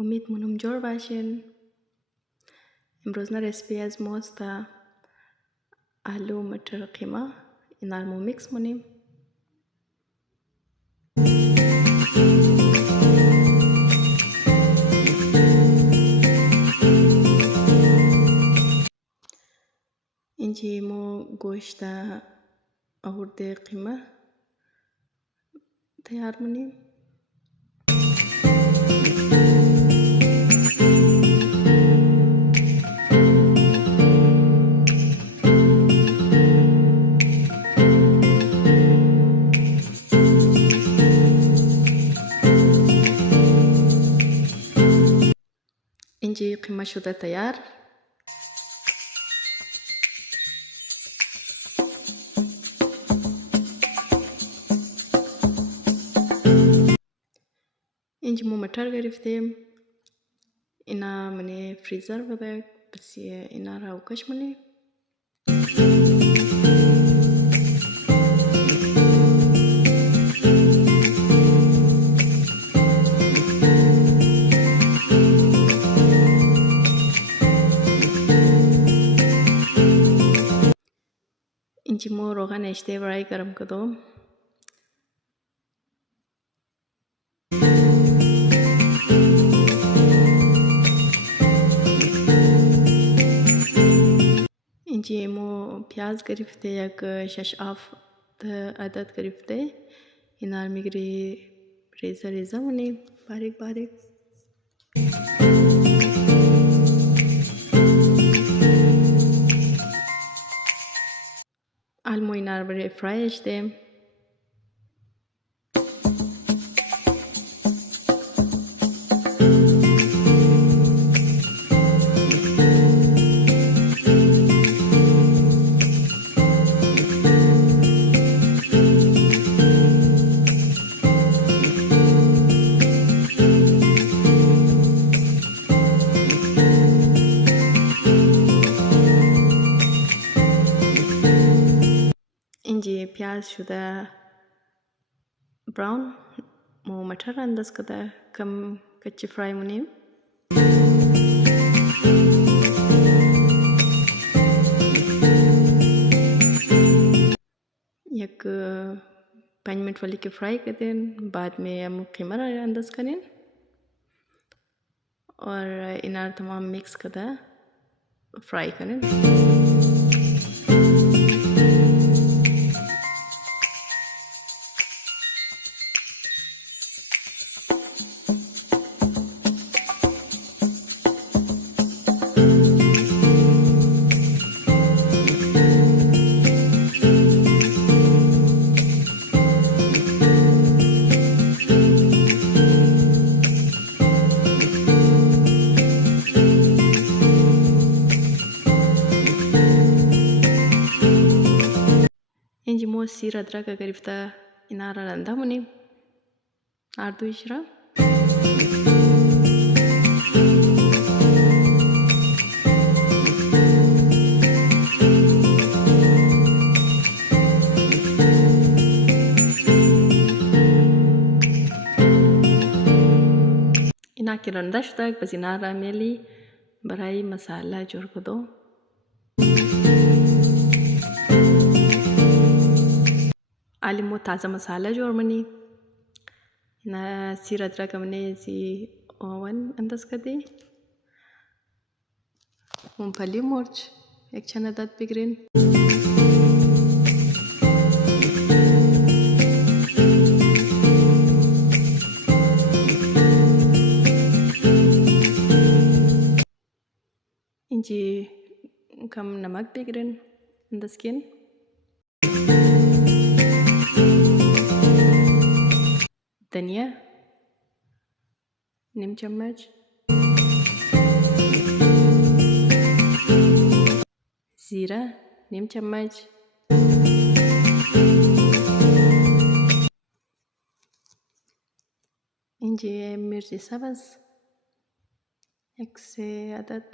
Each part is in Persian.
امید مونم جور باشین. امروز نه رسیپی از ماست آلو مटर قیمه. اینا رو میکس مونیم. اینجی مو گوشت آورده قیمه تیار مونیم. اینجی قیمه شده تیار. اینجا ما متر گرفتیم. اینا من فریزر بوده، بس اینا را اوکش منی. اینجا ما روغن اشته برای گرم کردم. اینجا ما پیاز گرفته، یک 6 عدد گرفته. اینا رو میگیری ریزه ریزه منی باریک باریک. الان ما اینا رو برای فرایش دیم. اینجا پیاز شده براون. مو متر انداز کده کم کچی فرای مونیم. یک 5 मिनट वाली के फ्राई कर दें. बाद में हम कीमा अंदाज करें और इनार तमाम मिक्स कदा फ्राई करें. اینجا ما سیر ادرک گرفته اینا را رنده مونیم. اردویش را اینا که رنده شده بس اینا را میلی برای مساله جور کدو. आलू मो ताज़ा मसाला जोड़ मनी ना सिर अदरक हमने सी ओवन अंदाज कर दी. मूंगफली मिर्च एक छन अदद बिगरेन. इंजी कम नमक बिगरेन अंदाज किन. धनिया निम चम्मच. जीरा निम चम्मच. इंजी मिर्ची सब्ज़ 1 عدد.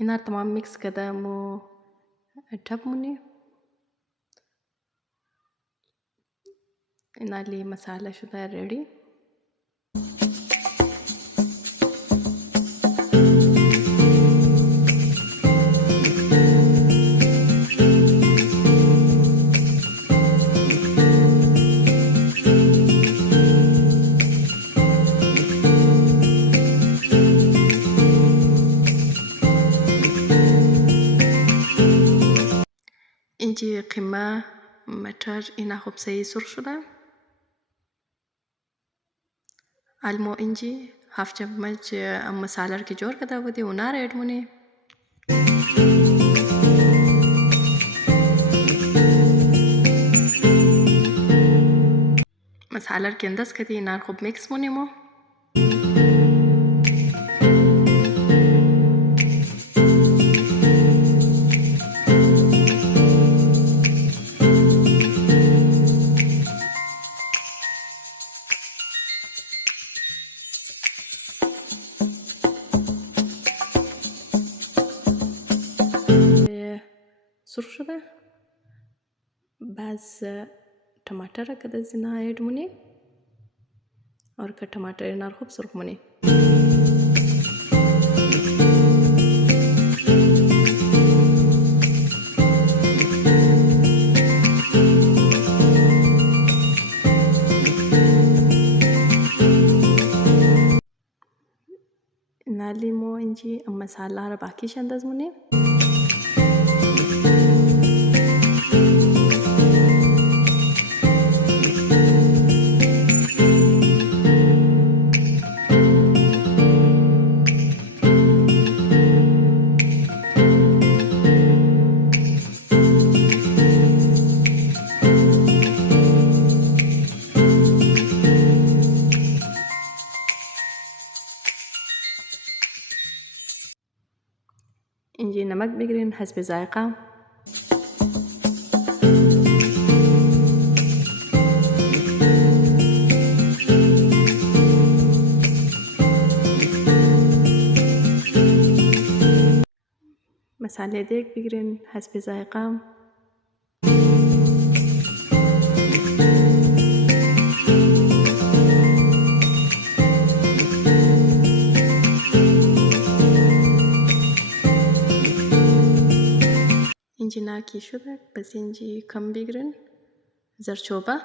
اینا تمام میکس کردم و ټپ مونی. فینالی مساله شده ریڈی. اینجا قیمه متر اینا خوب سعی سرخ شده. الما اینجا 7 چمچ مساله رو که جور کرده بودی اونا رو اید مونی. مساله رو که انداز کردی اینا رو خوب میکس مونیم و سرخ شده. بعض टमाटर का दजना ऐड मुने और का टमाटर नार खूब सुर्ख मुने. नाली मो इंजी मसाला र बाकी शंदज मुने. इंजी नमक बिगड़न हस्ब जायका. मसाले देख बिगड़न हस्ब जायका. इंजी ना की शुदा बस इंजी कम बिगड़न जरचोबा.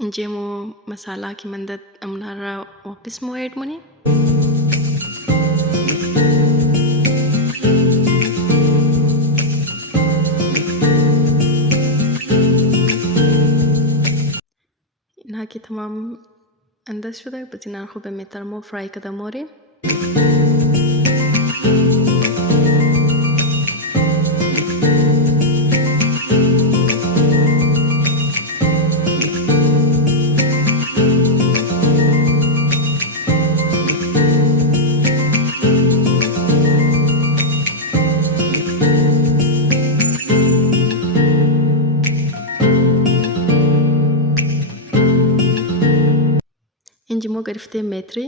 इंजे मो मसाला की मंदत अमनारा वापस मो ऐड मुनी. इन्हा की तमाम अंदर शुदा बस इन्हा खूब मेतर मो फ्राई कदा मोरे. इंजी मो गरफ्ते मेत्री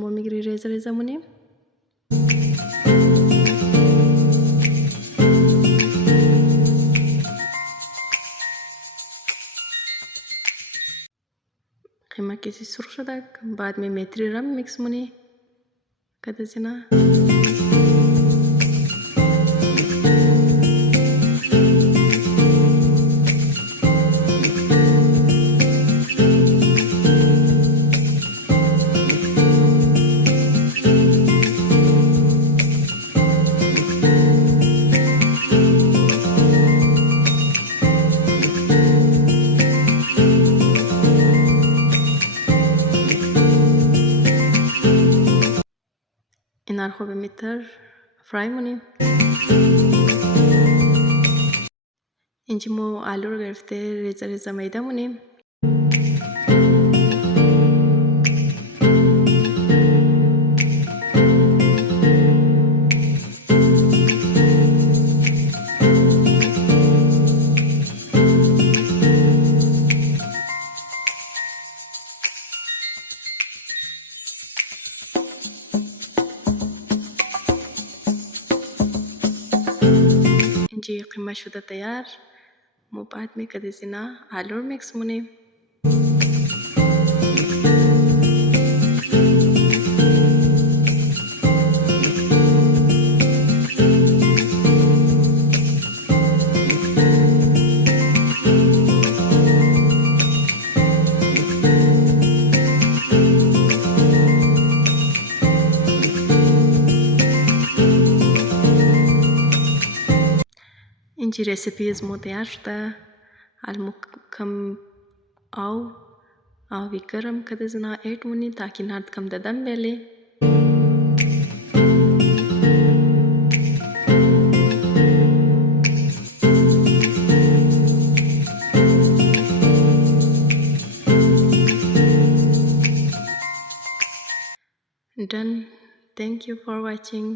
मो मिगरी रेजा रेजा मुनी. खिमा किसी सुर्ख शुदा बाद में मेत्री रम मिक्स मुनी कदा जना. इनार खूब मितर फ्राई मुनी. इंजी मो आलू गरफ्ते रेजा रेजा मैदा मुनी. जी कीमा शुदा तैयार. मो बाद में कदे जिना आलू मिक्स मुने. इंची रेसिपीज मो तैयार शुदा. Almukam au vikaram kada zina eight muni taki nart kam dadam bele. Done. Thank you for watching.